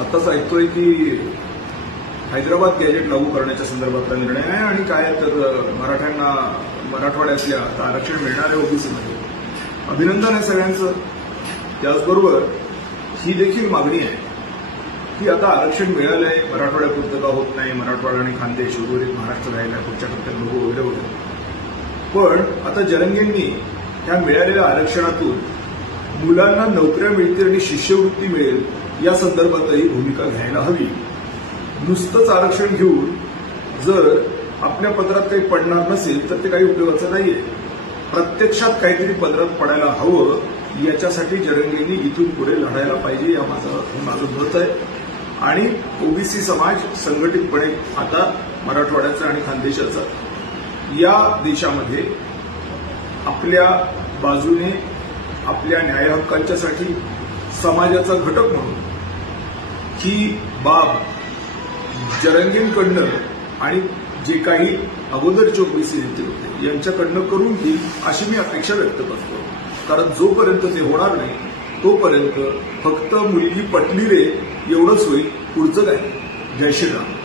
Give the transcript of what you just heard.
आताच ऐकतोय की हैदराबाद गॅजेट लागू करण्याच्या संदर्भातला निर्णय आहे आणि काय तर मराठ्यांना मराठवाड्यातल्या आता आरक्षण मिळणार आहे ओबीसीमध्ये. अभिनंदन आहे सगळ्यांचं. त्याचबरोबर ही देखील मागणी आहे की आता आरक्षण मिळालंय मराठवाड्यापुरतं का होत नाही मराठवाडा आणि खानदेश उर्वरित महाराष्ट्र राहिला पुढच्या टप्प्यात बघू वगैरे वगैरे. पण आता जरंगेंनी ह्या मिळालेल्या आरक्षणातून मुलांना नोकऱ्या मिळतील आणि शिष्यवृत्ती मिळेल या संदर्भातही भूमिका घ्यायला हवी. नुसतंच आरक्षण घेऊन जर आपल्या पदरात काही पडणार नसेल तर ते काही उपयोगाचं नाहीये. प्रत्यक्षात काहीतरी पदरात पडायला हवं याच्यासाठी जरंगेंनी इथून पुढे लढायला पाहिजे या माझं माझं मत आहे. आणि ओबीसी समाज संघटितपणे आता मराठवाड्याचा आणि खानदेशाचा. या देशामध्ये आपल्या बाजूने आपल्या न्याय हक्कांच्यासाठी समाजाचा घटक म्हणून ही बाब जरंगींकडनं आणि जे काही अगोदर ओबीसी नेते होते यांच्याकडनं करून घेईल अशी मी अपेक्षा व्यक्त करतो. कारण जोपर्यंत ते होणार नाही तोपर्यंत फक्त मुलगी पटली रे एवढंच होईल पुढचं काय? जय श्रीराम.